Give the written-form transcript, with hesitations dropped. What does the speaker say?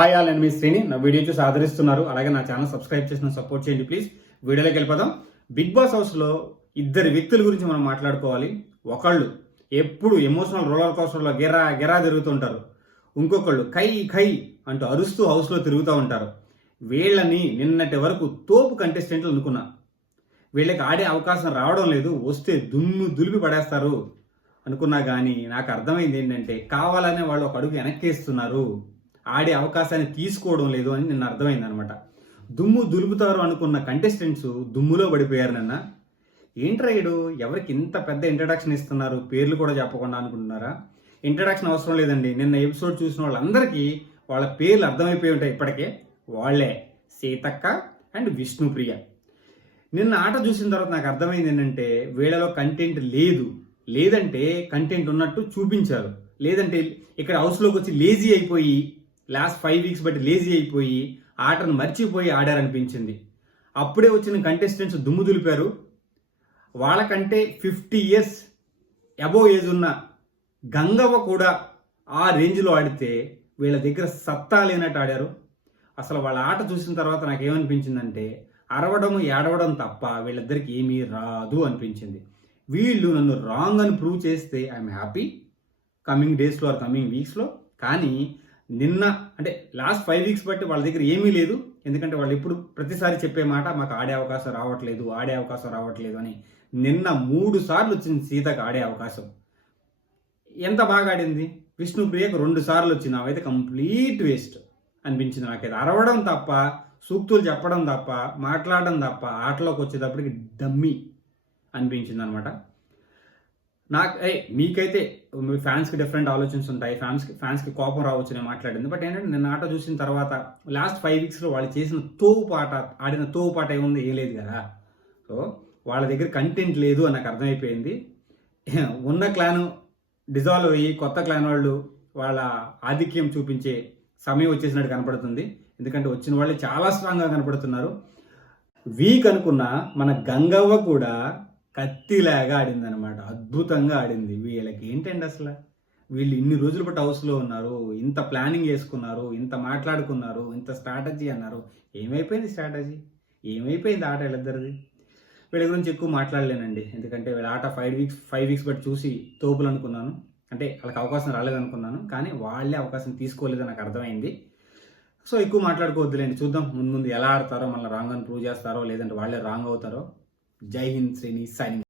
Hi all, నేను మీ శ్రీని. నా video చూసి ఆదరిస్తున్నారు, అలాగే నా ఛానల్ సబ్స్క్రైబ్ చేసిన సపోర్ట్ చేయండి ప్లీజ్. వీడియోలోకి వెళ్ళిపోదాం. బిగ్ బాస్ హౌస్లో ఇద్దరు వ్యక్తుల గురించి మనం మాట్లాడుకోవాలి. ఒకళ్ళు ఎప్పుడు ఎమోషనల్ రోలర్ కోస్టర్లో గిరా గిరా తిరుగుతుంటారు. ఇంకొకళ్ళు ఖై ఖై అంటూ అరుస్తూ హౌస్లో తిరుగుతూ ఉంటారు. వీళ్ళని నిన్నటి వరకు తోపు కంటెస్టెంట్లు అనుకున్నా. వీళ్ళకి ఆడే అవకాశం రావడం లేదు, వస్తే దుమ్ము దులిపి పడేస్తారు అనుకున్నా. కానీ నాకు అర్థమైంది ఏంటంటే కావాలనే వాళ్ళు ఒక అడుగు వెనక్కేస్తున్నారు, ఆడే అవకాశాన్ని తీసుకోవడం లేదు అని నిన్న అర్థమైంది అనమాట. దుమ్ము దులుపుతారు అనుకున్న కంటెస్టెంట్స్ దుమ్ములో పడిపోయారు నిన్న. ఏంట్రాయుడు ఎవరికి ఇంత పెద్ద ఇంట్రడక్షన్ ఇస్తున్నారు, పేర్లు కూడా చెప్పకుండా అనుకుంటున్నారా? ఇంట్రడక్షన్ అవసరం లేదండి. నిన్న ఎపిసోడ్ చూసిన వాళ్ళందరికీ వాళ్ళ పేర్లు అర్థమైపోయి ఉంటాయి ఇప్పటికే. వాళ్లే సీతక్క అండ్ విష్ణుప్రియ. నిన్న ఆట చూసిన తర్వాత నాకు అర్థమైంది ఏంటంటే వీళ్ళలో కంటెంట్ లేదంటే కంటెంట్ ఉన్నట్టు చూపించారు. లేదంటే ఇక్కడ హౌస్లోకి వచ్చి లేజీ అయిపోయి లాస్ట్ 5 వీక్స్ బట్టి లేజీ అయిపోయి ఆటను మర్చిపోయి ఆడారనిపించింది. అప్పుడే వచ్చిన కంటెస్టెంట్స్ దుమ్ము దులిపారు. వాళ్ళకంటే 50 years అబోవ్ ఏజ్ ఉన్న గంగవ్వ కూడా ఆ రేంజ్లో ఆడితే వీళ్ళ దగ్గర సత్తా లేనట్టు ఆడారు. అసలు వాళ్ళ ఆట చూసిన తర్వాత నాకేమనిపించిందంటే అరవడం ఏడవడం తప్ప వీళ్ళిద్దరికి ఏమీ రాదు అనిపించింది. వీళ్ళు నన్ను రాంగ్ అని ప్రూవ్ చేస్తే ఐఎమ్ హ్యాపీ కమింగ్ డేస్లో ఆర్ కమింగ్ వీక్స్లో. కానీ నిన్న అంటే లాస్ట్ 5 వీక్స్ బట్టి వాళ్ళ దగ్గర ఏమీ లేదు. ఎందుకంటే వాళ్ళు ఇప్పుడు ప్రతిసారి చెప్పే మాట మాకు ఆడే అవకాశం రావట్లేదు అని. నిన్న 3 సార్లు వచ్చింది సీతకు ఆడే అవకాశం. ఎంత బాగా ఆడింది. విష్ణుప్రియకు 2 సార్లు వచ్చింది. అవైతే కంప్లీట్ వేస్ట్ అనిపించింది నాకైతే. అరవడం తప్ప, సూక్తులు చెప్పడం తప్ప, మాట్లాడడం తప్ప ఆటలోకి వచ్చేటప్పటికి డమ్మీ అనిపించింది అనమాట. మీకైతే మీ ఫ్యాన్స్కి డిఫరెంట్ ఆలోచనలు ఉంటాయి, ఫ్యాన్స్కి కోపం రావచ్చు నేను మాట్లాడింది. బట్ ఏంటంటే నేను ఆట చూసిన తర్వాత లాస్ట్ 5 వీక్స్లో వాళ్ళు చేసిన ఆడిన తోపాట ఏముంది, ఏం లేదు కదా. సో వాళ్ళ దగ్గర కంటెంట్ లేదు అని నాకు అర్థమైపోయింది. ఉన్న క్లాన్ డిజాల్వ్ అయ్యి కొత్త క్లాన్ వాళ్ళు వాళ్ళ ఆధిక్యం చూపించే సమయం వచ్చేసినట్టు కనపడుతుంది. ఎందుకంటే వచ్చిన వాళ్ళు చాలా స్ట్రాంగ్గా కనపడుతున్నారు. వీక్ అనుకున్న మన గంగవ్వ కూడా కత్తిలాగా ఆడింది అనమాట. అద్భుతంగా ఆడింది. వీళ్ళకి ఏంటండి అసలు, వీళ్ళు ఇన్ని రోజులు బట్టి హౌస్లో ఉన్నారు, ఇంత ప్లానింగ్ చేసుకున్నారు, ఇంత మాట్లాడుకున్నారు, ఇంత స్ట్రాటజీ అన్నారు. ఏమైపోయింది స్ట్రాటజీ, ఏమైపోయింది ఆట వీళ్ళిద్దరిది? వీళ్ళ గురించి ఎక్కువ మాట్లాడలేనండి. ఎందుకంటే వీళ్ళ ఆట 5 వీక్స్ బట్టి చూసి తోపులు అనుకున్నాను. అంటే వాళ్ళకి అవకాశం రాలేదనుకున్నాను, కానీ వాళ్ళే అవకాశం తీసుకోలేదని నాకు అర్థమైంది. సో ఎక్కువ మాట్లాడుకోవద్దులేండి, చూద్దాం ముందు ఎలా ఆడతారో, మళ్ళీ రాంగ్ అని ప్రూవ్ చేస్తారో లేదంటే వాళ్ళే రాంగ్ అవుతారో. జై హింద్ శ్రీని సైనింగ్.